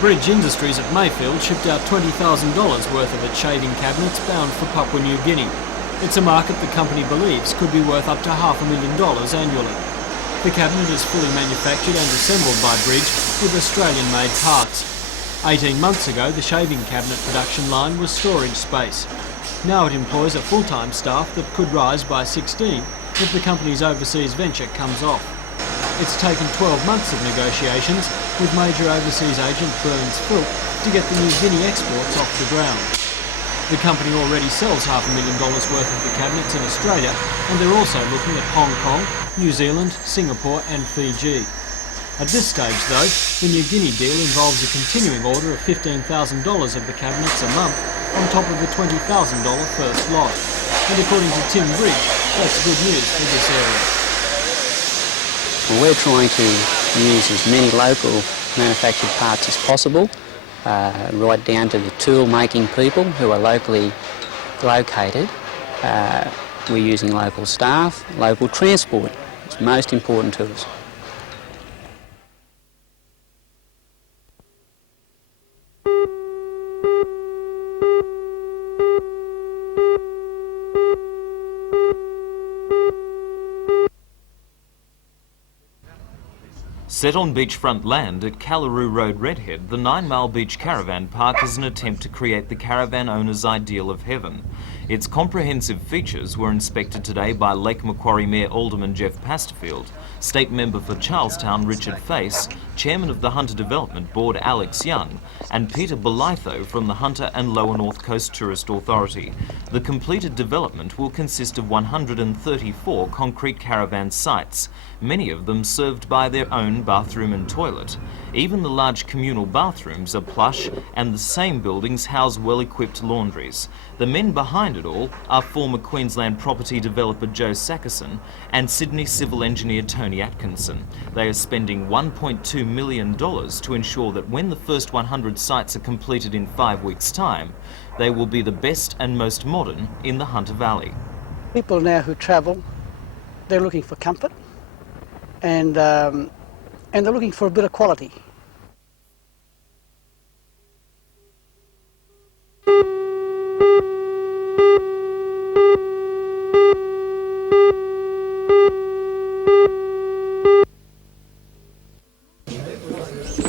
Bridge Industries at Mayfield shipped out $20,000 worth of its shaving cabinets bound for Papua New Guinea. It's a market the company believes could be worth up to $500,000 annually. The cabinet is fully manufactured and assembled by Bridge with Australian-made parts. 18 months ago, the shaving cabinet production line was storage space. Now it employs a full-time staff that could rise by 16 if the company's overseas venture comes off. It's taken 12 months of negotiations with major overseas agent Burns Philp to get the New Guinea exports off the ground. The company already sells $500,000 worth of the cabinets in Australia, and they're also looking at Hong Kong, New Zealand, Singapore and Fiji. At this stage though, the New Guinea deal involves a continuing order of $15,000 of the cabinets a month on top of the $20,000 first lot. And according to Tim Bridge, that's good news for this area. Well, we're trying to use as many local manufactured parts as possible, right down to the tool making people who are locally located. We're using local staff, local transport. It's most important to us. Set on beachfront land at Callaroo Road, Redhead, the 9 Mile Beach Caravan Park is an attempt to create the caravan owner's ideal of heaven. Its comprehensive features were inspected today by Lake Macquarie Mayor Alderman Jeff Pasterfield, State Member for Charlestown Richard Face, Chairman of the Hunter Development Board Alex Young, and Peter Belitho from the Hunter and Lower North Coast Tourist Authority. The completed development will consist of 134 concrete caravan sites, many of them served by their own bathroom and toilet. Even the large communal bathrooms are plush, and the same buildings house well-equipped laundries. The men behind it all are former Queensland property developer Joe Sackerson and Sydney civil engineer Tony Atkinson. They are spending $1.2 million to ensure that when the first 100 sites are completed in 5 weeks' time, they will be the best and most modern in the Hunter Valley. People now who travel, they're looking for comfort, and they're looking for a bit of quality.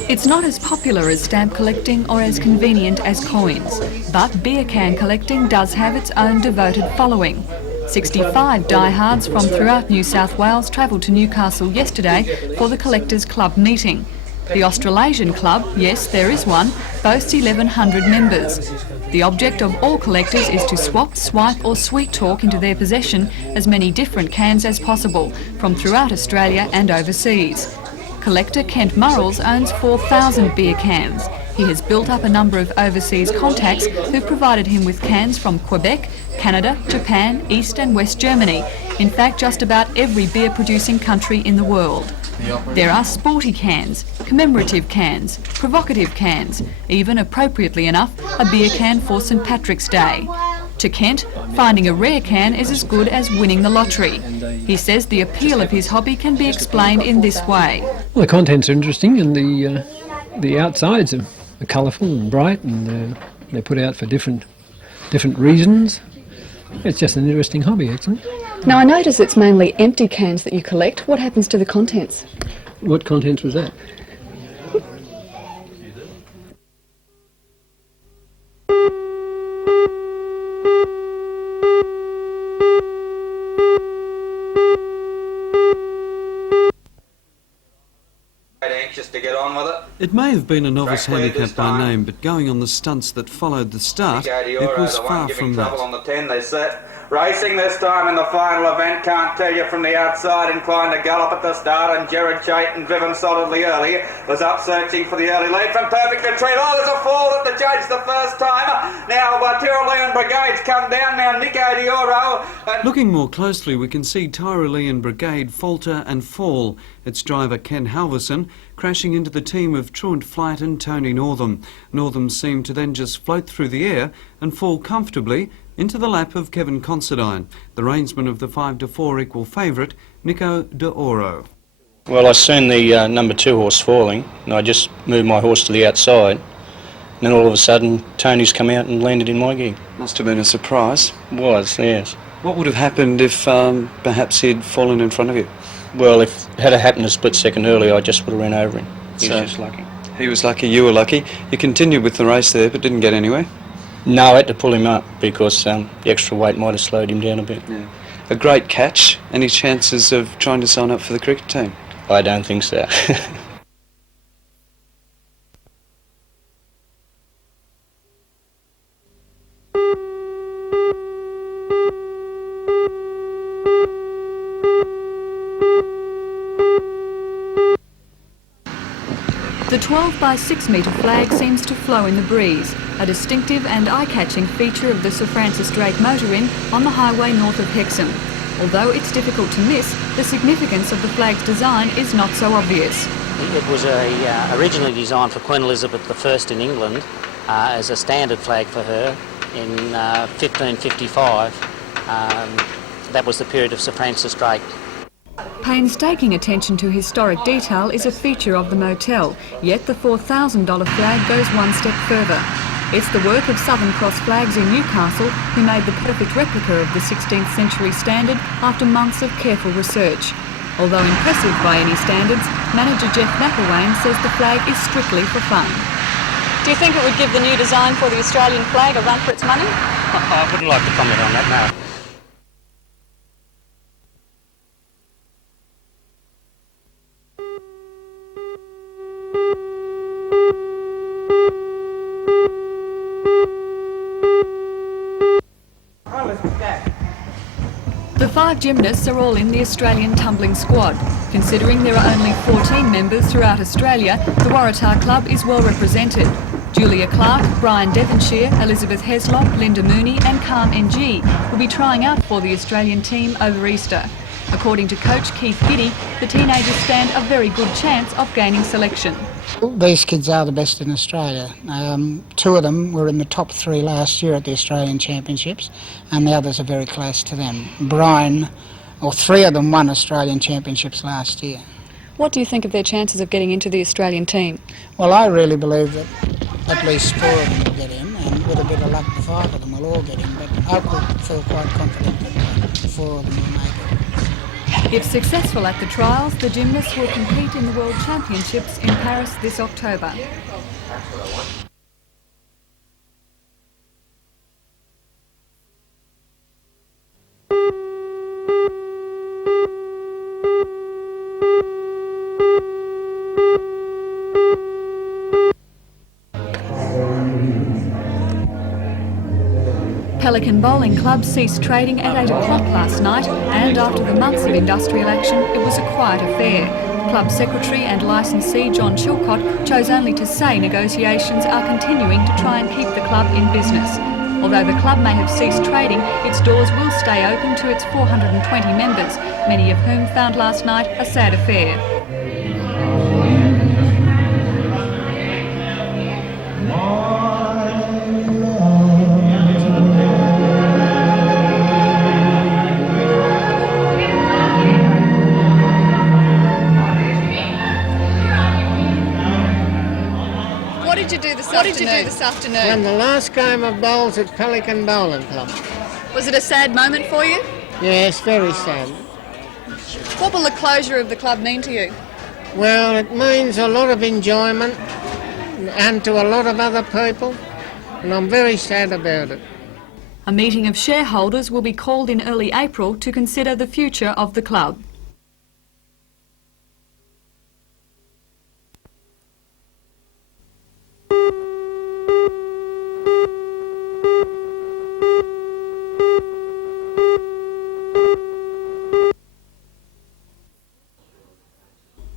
It's not as popular as stamp collecting or as convenient as coins, but beer can collecting does have its own devoted following. 65 diehards from throughout New South Wales travelled to Newcastle yesterday for the Collectors Club meeting. The Australasian Club, yes there is one, boasts 1,100 members. The object of all collectors is to swap, swipe or sweet talk into their possession as many different cans as possible from throughout Australia and overseas. Collector Kent Murrells owns 4,000 beer cans. He has built up a number of overseas contacts who've provided him with cans from Quebec, Canada, Japan, East and West Germany. In fact, just about every beer-producing country in the world. There are sporty cans, commemorative cans, provocative cans, even, appropriately enough, a beer can for St Patrick's Day. To Kent, finding a rare can is as good as winning the lottery. He says the appeal of his hobby can be explained in this way. Well, the contents are interesting, and the outsides are colourful and bright, and they're put out for different reasons. It's just an interesting hobby, actually. Now, I notice it's mainly empty cans that you collect. What happens to the contents? What contents was that? To get on with it. It may have been a novice handicap by name, but going on the stunts that followed the start, it was far from that. On the 10, they set. Racing this time in the final event, can't tell you from the outside, inclined to gallop at the start, and Jared Chait and Vivian solidly early, was up searching for the early lead from Perfect Retreat. Oh, there's a fall at the judge the first time. Now, Tyrolean Brigade's come down, now Nico Dioro. Looking more closely, we can see Tyrolean Brigade falter and fall. Its driver Ken Halverson crashing into the team of Truant Flight and Tony Northam. Northam seemed to then just float through the air and fall comfortably into the lap of Kevin Considine, the reinsman of the 5-4 equal favourite, Nico De Oro. Well, I seen the number 2 horse falling, and I just moved my horse to the outside, and then all of a sudden Tony's come out and landed in my gig. Must have been a surprise. Was, yes. What would have happened if perhaps he'd fallen in front of you? Well, if it had happened a split second earlier, I just would have ran over him. He was just lucky. He was lucky, you were lucky. You continued with the race there, but didn't get anywhere? No, I had to pull him up because the extra weight might have slowed him down a bit. Yeah. A great catch. Any chances of trying to sign up for the cricket team? I don't think so. The 12 by 6 metre flag seems to flow in the breeze, a distinctive and eye-catching feature of the Sir Francis Strait motor inn on the highway north of Hexham. Although it's difficult to miss, the significance of the flag's design is not so obvious. It was originally designed for Queen Elizabeth I in England as a standard flag for her in 1555. That was the period of Sir Francis Strait. Painstaking attention to historic detail is a feature of the motel, yet the $4,000 flag goes one step further. It's the work of Southern Cross Flags in Newcastle who made the perfect replica of the 16th century standard after months of careful research. Although impressive by any standards, manager Jeff McElwain says the flag is strictly for fun. Do you think it would give the new design for the Australian flag a run for its money? I wouldn't like to comment on that, no. The 5 gymnasts are all in the Australian tumbling squad. Considering there are only 14 members throughout Australia, the Waratah Club is well represented. Julia Clark, Brian Devonshire, Elizabeth Heslop, Linda Mooney and Calm NG will be trying out for the Australian team over Easter. According to coach Keith Giddy, the teenagers stand a very good chance of gaining selection. These kids are the best in Australia. 2 of them were in the top 3 last year at the Australian Championships, and the others are very close to them. 3 of them won Australian Championships last year. What do you think of their chances of getting into the Australian team? Well, I really believe that at least 4 of them will get in, and with a bit of luck, the 5 of them will all get in, but I could feel quite confident that 4 of them will make it. If successful at the trials, the gymnasts will compete in the World Championships in Paris this October. Pelican Bowling Club ceased trading at 8 o'clock last night, and after the months of industrial action, it was a quiet affair. Club secretary and licensee John Chilcott chose only to say negotiations are continuing to try and keep the club in business. Although the club may have ceased trading, its doors will stay open to its 420 members, many of whom found last night a sad affair. What did you do this afternoon? Won the last game of bowls at Pelican Bowling Club. Was it a sad moment for you? Yes, very sad. What will the closure of the club mean to you? Well, it means a lot of enjoyment and to a lot of other people, and I'm very sad about it. A meeting of shareholders will be called in early April to consider the future of the club.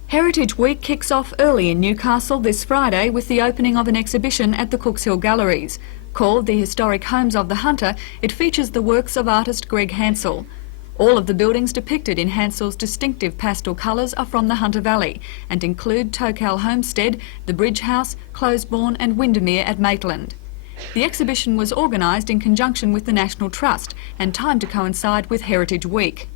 Heritage Week kicks off early in Newcastle this Friday with the opening of an exhibition at the Cooks Hill Galleries. Called The Historic Homes of the Hunter, it features the works of artist Greg Hansell. All of the buildings depicted in Hansell's distinctive pastel colours are from the Hunter Valley and include Tokal Homestead, the Bridge House, Closebourne and Windermere at Maitland. The exhibition was organised in conjunction with the National Trust and timed to coincide with Heritage Week.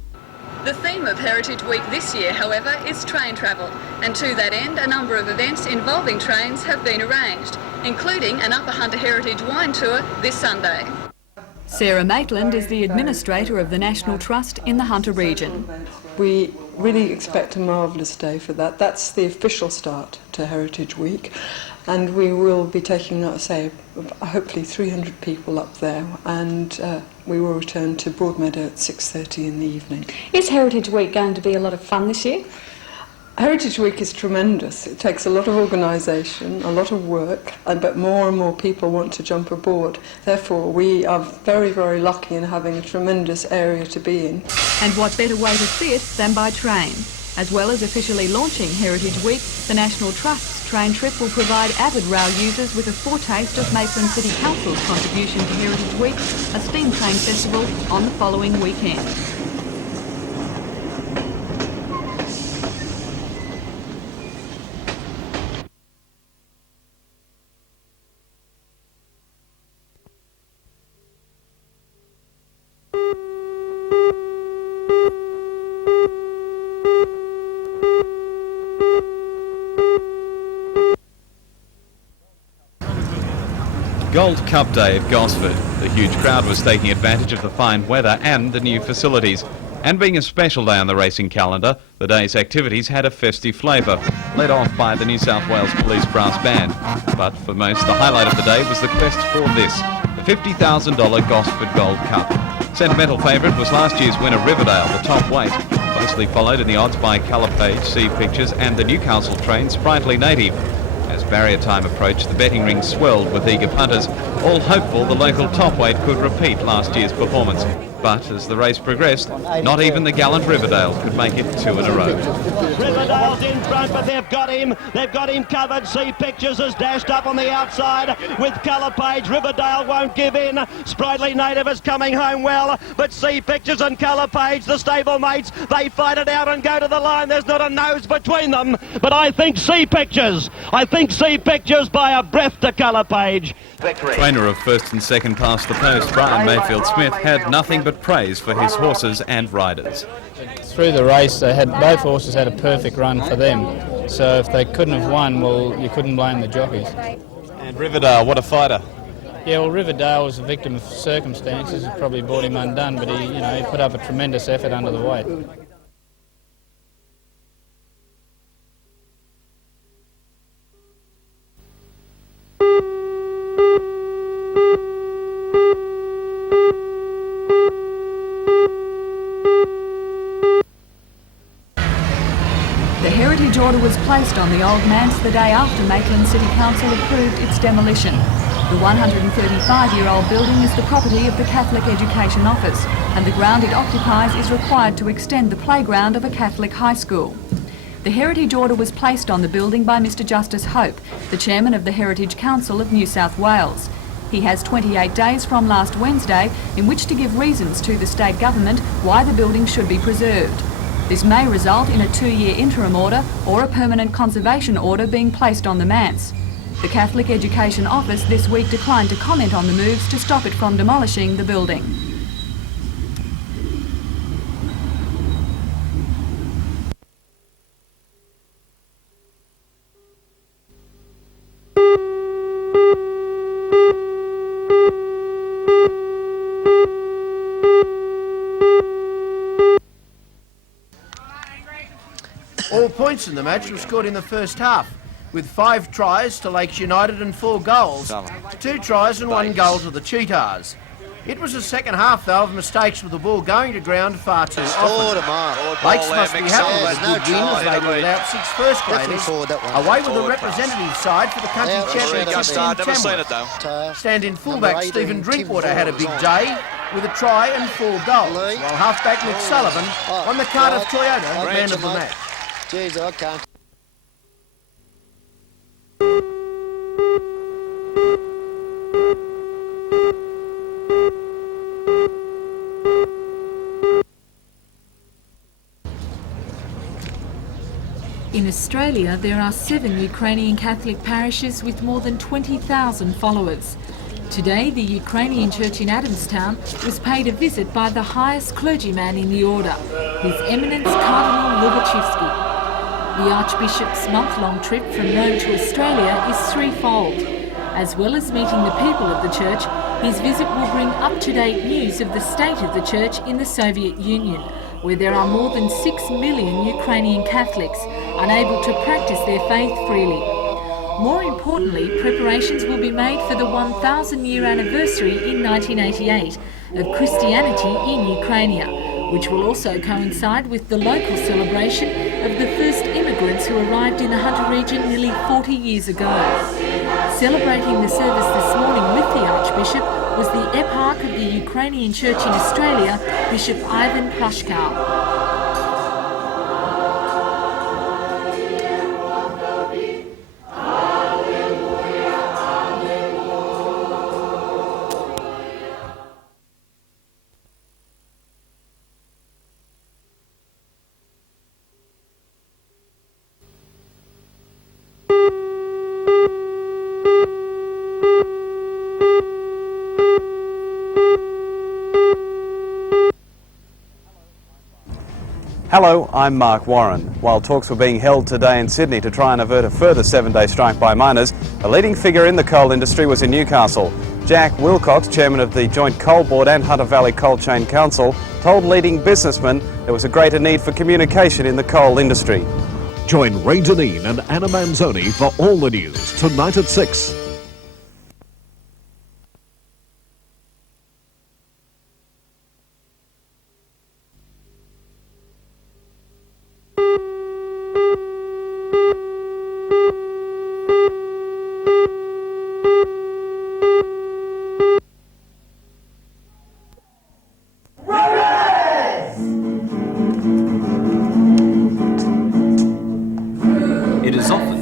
The theme of Heritage Week this year, however, is train travel, and to that end, a number of events involving trains have been arranged, including an Upper Hunter Heritage Wine Tour this Sunday. Sarah Maitland is the administrator of the National Trust in the Hunter region. We really expect a marvellous day for that. That's the official start to Heritage Week, and we will be taking, say, hopefully 300 people up there, and we will return to Broadmeadow at 6:30 in the evening. Is Heritage Week going to be a lot of fun this year? Heritage Week is tremendous. It takes a lot of organisation, a lot of work, but more and more people want to jump aboard. Therefore, we are very, very lucky in having a tremendous area to be in. And what better way to see it than by train? As well as officially launching Heritage Week, the National Trust's train trip will provide avid rail users with a foretaste of Maitland City Council's contribution to Heritage Week, a steam train festival on the following weekend. Gold Cup Day at Gosford. The huge crowd was taking advantage of the fine weather and the new facilities. And being a special day on the racing calendar, the day's activities had a festive flavour, led off by the New South Wales Police Brass Band. But for most, the highlight of the day was the quest for this, the $50,000 Gosford Gold Cup. Sentimental favourite was last year's winner Riverdale, the top weight, closely followed in the odds by Colourpage, Sea Pictures and the Newcastle train Sprightly Native. As barrier time approached, the betting ring swelled with eager punters, all hopeful the local top weight could repeat last year's performance. But as the race progressed, not even the gallant Riverdale could make it two in a row. Riverdale's in front, but they've got him covered. Sea Pictures has dashed up on the outside with Colourpage. Riverdale won't give in. Sprightly Native is coming home well, but Sea Pictures and Colourpage, the stable mates, they fight it out and go to the line. There's not a nose between them, but I think Sea Pictures by a breath to Colourpage. Trainer of first and second past the post, Brian Mayfield Smith, had nothing but praise for his horses and riders. Through the race, both horses had a perfect run for them. So if they couldn't have won, well, you couldn't blame the jockeys. And Riverdale, what a fighter. Yeah, well, Riverdale was a victim of circumstances. It probably brought him undone, but he put up a tremendous effort under the weight. The Heritage Order was placed on the Old Manse the day after Maitland City Council approved its demolition. The 135-year-old building is the property of the Catholic Education Office, and the ground it occupies is required to extend the playground of a Catholic high school. The Heritage Order was placed on the building by Mr Justice Hope, the chairman of the Heritage Council of New South Wales. He has 28 days from last Wednesday in which to give reasons to the state government why the building should be preserved. This may result in a 2-year interim order or a permanent conservation order being placed on the manse. The Catholic Education Office this week declined to comment on the moves to stop it from demolishing the building. All points in the match were scored in the first half, with 5 tries to Lakes United and 4 goals, 2 tries and 1 goal to the Cheetahs. It was the second half, though, of mistakes with the ball going to ground far too often. Lakes must be happy with that good win as they ruled out 6 first graders away with the representative side for the country championship in Tamworth. Stand-in fullback Stephen Drinkwater had a big day with a try and 4 goals, while halfback Nick Sullivan won the Cardiff Toyota man of the match. Jeez, I can't. In Australia, there are 7 Ukrainian Catholic parishes with more than 20,000 followers. Today, the Ukrainian church in Adamstown was paid a visit by the highest clergyman in the order, His Eminence Cardinal Lubachevsky. The Archbishop's month-long trip from Rome to Australia is threefold. As well as meeting the people of the church, his visit will bring up-to-date news of the state of the church in the Soviet Union, where there are more than 6 million Ukrainian Catholics unable to practice their faith freely. More importantly, preparations will be made for the 1,000-year anniversary in 1988 of Christianity in Ukraine, which will also coincide with the local celebration of the first immigrants who arrived in the Hunter region nearly 40 years ago. Celebrating the service this morning with the Archbishop was the Eparch of the Ukrainian Church in Australia, Bishop Ivan Prashkow. Hello, I'm Mark Warren. While talks were being held today in Sydney to try and avert a further 7-day strike by miners, a leading figure in the coal industry was in Newcastle. Jack Wilcox, chairman of the Joint Coal Board and Hunter Valley Coal Chain Council, told leading businessmen there was a greater need for communication in the coal industry. Join Ray Deneen and Anna Manzoni for all the news tonight at 6.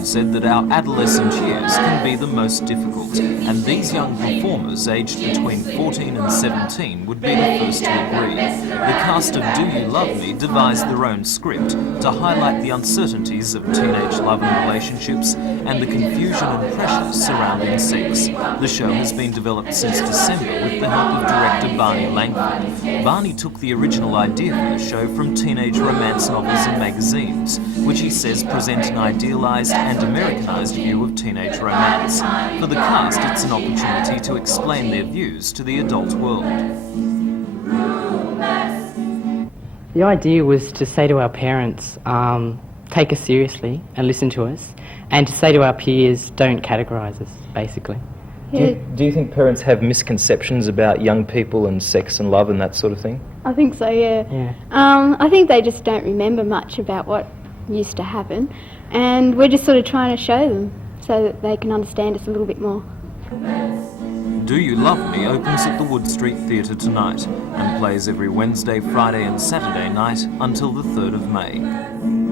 Said that our adolescent years can be the most difficult, and these young performers aged between 14 and 17 would be the first to agree. The cast of Do You Love Me devised their own script to highlight the uncertainties of teenage love and relationships and the confusion and pressure surrounding sex. The show has been developed since December with the help of director Barney Langford. Barney took the original idea for the show from teenage romance novels and magazines, which he says present an idealised and Americanised view of teenage romance. For the cast, it's an opportunity to explain their views to the adult world. The idea was to say to our parents, take us seriously and listen to us, and to say to our peers, don't categorise us, basically. Yeah. Do you think parents have misconceptions about young people and sex and love and that sort of thing? I think so, yeah. I think they just don't remember much about what used to happen, and we're just sort of trying to show them so that they can understand us a little bit more. Do You Love Me opens at the Wood Street Theatre tonight and plays every Wednesday, Friday and Saturday night until the 3rd of May.